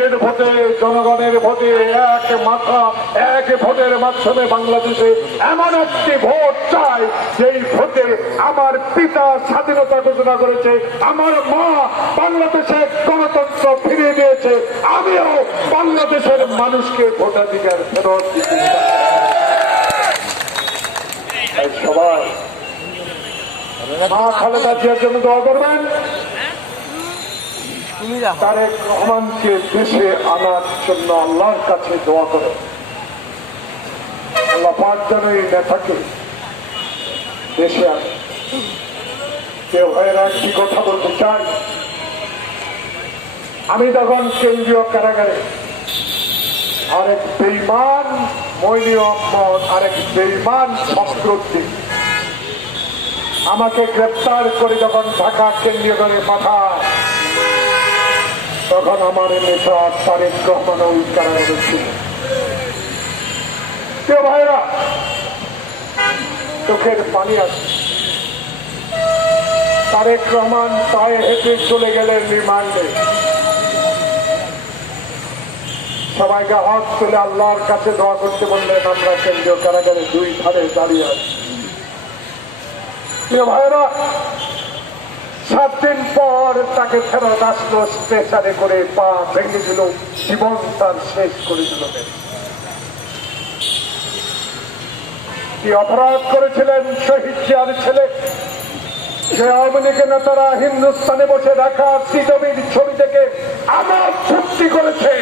জাতির ভোটে, জনগণের ভোটে, এক মাথা এক ভোটের মাধ্যমে বাংলাদেশে এমন একটি ভোট চাই যেই ভোটে আমার পিতা স্বাধীনতা ঘোষণা করেছে, আমার মা বাংলাদেশের গণতন্ত্র ফিরিয়ে দিয়েছে, আমিও বাংলাদেশের মানুষকে ভোটাধিকার ফেরত দিতে চাই। সবাই মা খালেদা জিয়ার জন্য দোয়া করবেন, তারেক রহমানকে দেশে আনার জন্য আল্লাহর কাছে দোয়া করেন। আল্লাহ পাক যেন এই নেতাকে দেশে আনে। কেউ ভাইয়েরা একটি কথা বলতে চাই, আমি তখন কেন্দ্রীয় কারাগারে আরেক বেঈমান মইনি আহমদ, আরেক বেঈমান ফখরুদ্দিন আমাকে গ্রেপ্তার করে যখন ঢাকা কেন্দ্রীয় করে পাঠায়, তখন আমার নেতা তারেক রহমান ওই কারাগারে ছিল। কেউ ভাইরা চোখের পানি আসে। তারেক রহমান পায়ে হেঁটে চলে গেলেন রিমান্ডে। সবাইকে হাত তুলে আল্লাহর কাছে দোয়া করতে বললেন, আমরা কেন্দ্রীয় কারাগারে দুই ধারে দাঁড়িয়ে আছি। প্রিয় ভাইরা, 7 দিন পর তাকে ফেরত আসলো, স্ট্রেচারে করে পা ভেঙে দিল, জীবন তার শেষ করে দিল। কি অপরাধ করেছিলেন শহীদ জিয়ার ছেলে? যে আওয়ামী লীগের নেতারা হিন্দুস্তানে বসে রাখা শ্রীদেবীর ছবি থেকে আমার ফুর্তি করেছে,